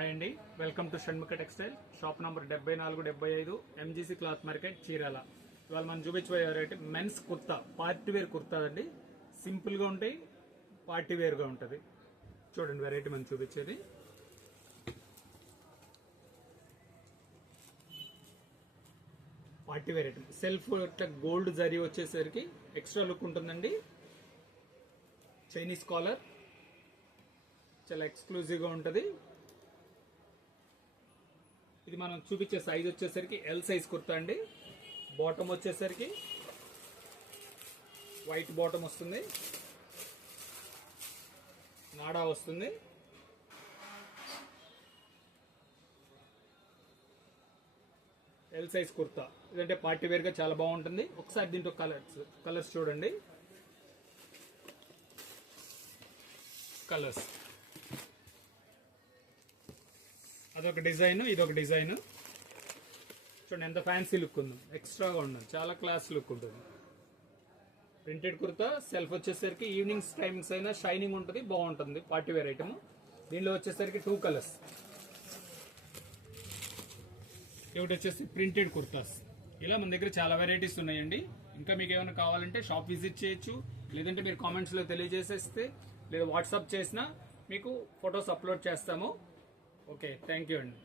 Hi అండి, welcome to Shanmukha textile. Shop number 7475 MGC cloth market, Chirala. ఇవాళ మనం చూపించబోయే variety men's kurta, party wear kurta అండి. సింపుల్ గా ఉంటాయి, పార్టీ వేర్ గా ఉంటుంది. చూడండి వెరైటీ మనం చూపించేది. పార్టీ వేర్ ఐటమ్, సెల్ఫ్ ఇట్లా గోల్డ్ జరీ వచ్చేసరికి ఎక్స్ట్రా లుక్ ఉంటుందండి. చైనీస్ కాలర్, చాలా ఎక్స్క్లూజివ్ గా ఉంటుంది. ఇది మనం చూపించే సైజ్ వచ్చేసరికి ఎల్ సైజ్ కుర్తా అండి. బాటమ్ వచ్చేసరికి వైట్ బాటమ్ వస్తుంది, నాడా వస్తుంది. ఎల్ సైజ్ కుర్తా ఇదంటే పార్టీ వేర్ గా చాలా బాగుంటుంది. ఒకసారి దీంట్లో కలర్స్ చూడండి. కలర్స్ అదొక డిజైన్, ఇదొక డిజైన్. చూడండి ఎంత ఫ్యాన్సీ లుక్ ఉంది, ఎక్స్ట్రాగా ఉండదు, చాలా క్లాస్ లుక్ ఉంటుంది. ప్రింటెడ్ కుర్తా, సెల్ఫ్ వచ్చేసరికి ఈవినింగ్స్ టైమింగ్స్ అయినా షైనింగ్ ఉంటుంది, బాగుంటుంది. Party wear item. దీనిలో వచ్చేసరికి 2 కలర్స్. ఒకటి వచ్చేసి ప్రింటెడ్ కుర్తాస్. ఇలా మన దగ్గర చాలా వెరైటీస్ ఉన్నాయండి. ఇంకా మీకు ఏమైనా కావాలంటే షాప్ విజిట్ చేయొచ్చు, లేదంటే మీరు కామెంట్స్ లో తెలియజేసేస్తే, లేదా వాట్సాప్ చేసినా మీకు ఫొటోస్ అప్లోడ్ చేస్తాము. ఓకే, థ్యాంక్ యూ అండి.